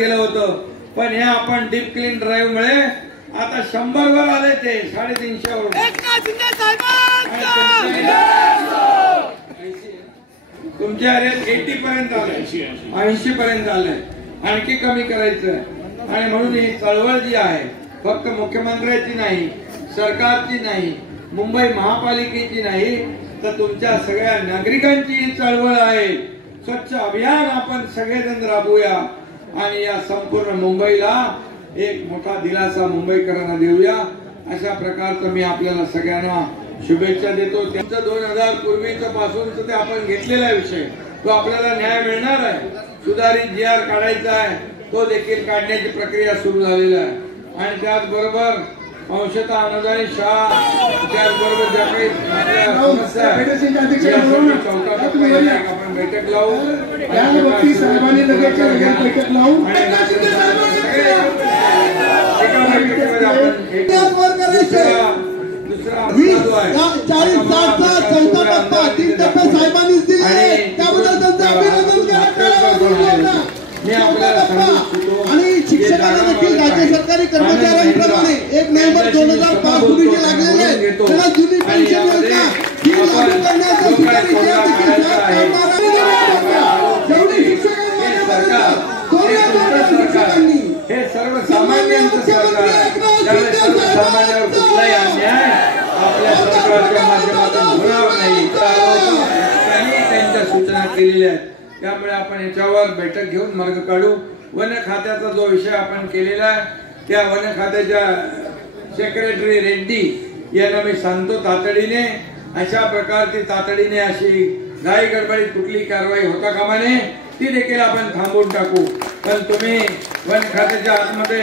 केलं होतं, पण हे आपण डीप क्लीन ड्राईव्ह मुळे आता 100 वर आले, ते 350 वर. तुमच्या रेट 80 पर्यंत आले, 80 पर्यंत आले, आणखी कमी करायचं. आणि म्हणून ही चळवळ जी आहे फक्त मुख्यमंत्र्याची नाही, सरकारची नाही, मुंबई महापालिकेची नाही, तर तुमच्या सगळ्या नागरिकांची ही चळवळ आहे. स्वच्छ अभियान आपण सगळेजण राबवूया आणि या संपूर्ण मुंबईला एक मोठा दिलासा मुंबईकरांना देऊया. अशा प्रकारचं मी आपल्याला सगळ्यांना शुभेच्छा देतो. त्यांचं 2000 पूर्वीचं पासूनच ते आपण घेतलेला विषय, तो आपल्याला न्याय मिळणार आहे. सुधारित GR काढायचा आहे, तो देखील काढण्याची प्रक्रिया सुरू झालेली आहे. आणि त्याचबरोबर अंशतः अनुदानित शाळा, त्याचबरोबर ज्या काही समस्या आपण बैठक लावू, साहेबांनी लगेच बैठक लावू आणि दुसरा 40-60चा चौथा टप्पा 3 टप्पे साहेबांनीच दिले, त्याबद्दल त्यांचं अभिनंदन करा. आणि शिक्षकांना देखील राज्य सरकारी कर्मचाऱ्यांप्रमाणे 1 नोव्हेंबर 2005 पूर्वी जे लागलेले आहेत त्यांना जुनी पेन्शन योजना ही लागू करण्याचा सुधारित शिक्षकांनी हे सर्वसामान्यांचं सरकार, सर्वसामान्यांवर कुठलाही अन्याय आपल्या सरकारच्या माध्यमातून होणार नाही, त्यांनी त्यांच्या सूचना केलेल्या आहेत. त्यामुळे आपण याच्यावर बैठक घेऊन मार्ग काढू. वन खात्याचा जो विषय आपण केलेला आहे, त्या वन खात्याच्या सेक्रेटरी रेड्डी यांना मी सांगतो, तातडीने अशा प्रकारची तातडीने अशी घाई गडबडीत कुठली कारवाई होता कामा नये, ती देखील आपण थांबवून टाकू. पण तुम्ही वन खात्याच्या आतमध्ये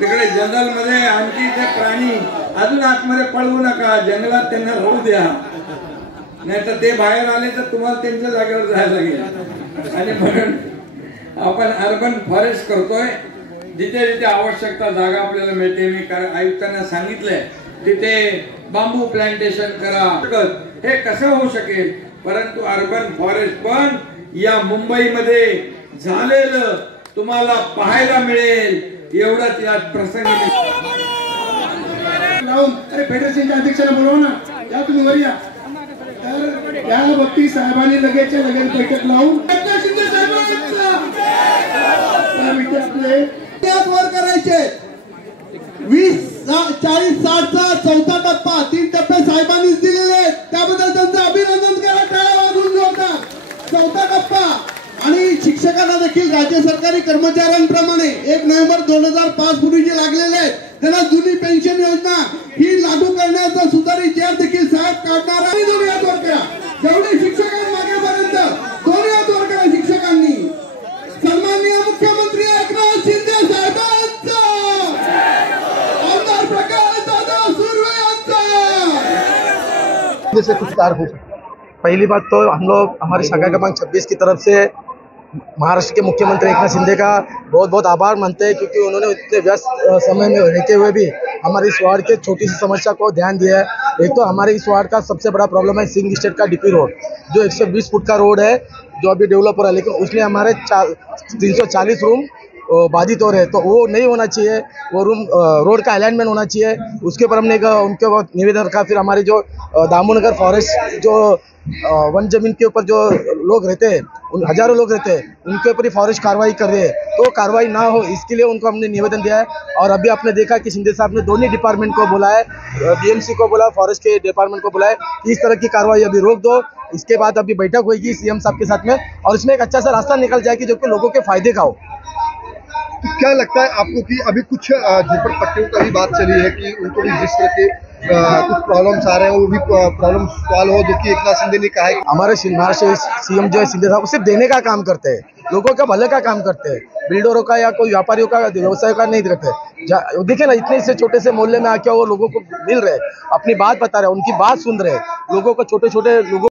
तिकडे जंगलमध्ये आणखी ते प्राणी अजून आतमध्ये पळवू नका, जंगलात त्यांना राहू द्या, नाहीतर ते बाहेर आले तर तुम्हाला त्यांच्या जागेवर जायला लागेल. आणि म्हणून आपण अर्बन फॉरेस्ट करतोय. जिथे जिथे आवश्यकता जागा आपल्याला मिळते, मी आयुक्तांना सांगितलंय तिथे बांबू प्लांटेशन करा. हे कसं होऊ शकेल, परंतु अर्बन फॉरेस्ट पण या मुंबईमध्ये झालेलं तुम्हाला पाहायला मिळेल, एवढंच या प्रसंगी. अरे फेडरेशनच्या अध्यक्षाला बोलवा ना, या तुम्ही वर या. तर या बाबतीत साहेबांनी लगेच बैठक लावून शिंदे वर करायचे. 40-60चा चौथा टप्पा 3 टप्पे साहेबांनीच दिलेले आहेत, त्याबद्दल त्यांचं अभिनंदन करा. टाळ्या वाजवून जोरदार. चौथा टप्पा आणि शिक्षकांना देखील राज्य सरकारी कर्मचाऱ्यांप्रमाणे 1 नोव्हेंबर 2005 पूर्वी जे लागलेले आहेत त्यांना जुनी पेन्शन योजना ही लागू करण्याचा सुधारित GR देखील साहेब काढणार आहे. दोन्ही हात वर करा, जेवढे शिक्षकांमागेपर्यंत दोन्ही हात वर करा. शिक्षकांनी सन्माननीय मुख्यमंत्री एकनाथ शिंदे साहेबांचा, आमदार प्रकाश दादा सुर्वे यांचा. जैसे कुछ कार हो. पहली बात तो हम लोग हमारे शाखा क्रमांक 26 की तरफ से महाराष्ट्र के मुख्यमंत्री एकनाथ शिंदे का बहुत बहुत आभार मानते हैं, क्योंकि उन्होंने इतने व्यस्त समय में रहते हुए भी हमारे इस वार्ड के छोटी सी समस्या को ध्यान दिया है. एक तो हमारे इस वार्ड का सबसे बड़ा प्रॉब्लम है सिंह स्टेट का DP रोड, जो 120 फुट का रोड है, जो अभी डेवलप हो रहा है, लेकिन उसमें हमारे 340 रूम बाधित हो रहे हैं. तो वो नहीं होना चाहिए, वो रूम रोड का अलाइनमेंट होना चाहिए. उसके ऊपर हमने उनके बहुत निवेदन रखा. फिर हमारे जो दामोनगर फॉरेस्ट जो वन जमीन के ऊपर जो लोग रहते हैं, उन हजारों लोग रहते हैं, उनके ऊपर ही फॉरेस्ट कार्रवाई कर रहे हैं, तो कार्रवाई ना हो इसके लिए उनको हमने निवेदन दिया है. और अभी आपने देखा कि शिंदे साहब ने दोनों डिपार्टमेंट को बोला है, BMC को बोला, फॉरेस्ट के डिपार्टमेंट को बोला है कि इस तरह की कार्रवाई अभी रोक दो. इसके बाद अभी बैठक होगी CM साहब के साथ में, और इसमें एक अच्छा सा रास्ता निकल जाएगी जो कि लोगों के फायदे का हो. तो क्या लगता है आपको कि अभी कुछ झोपड़पट्टियों का भी बात चली है कि उनको भी जिस तरह के कुछ प्रॉब्लम्स आ रहे हैं वो भी प्रॉब्लम सॉल्व हो, जो कि एकनाथ शिंदे ने कहा है. हमारे महाराष्ट्र CM जो है शिंदे साहब सिर्फ देने का काम करते हैं, लोगों का भले का काम करते हैं, बिल्डरों का या कोई व्यापारियों का व्यवसाय का नहीं करते. देखिए ना, इतने से छोटे से मोहल्ले में आके वो लोगों को मिल रहे, अपनी बात बता रहे, उनकी बात सुन रहे, लोगों को छोटे छोटे लोगों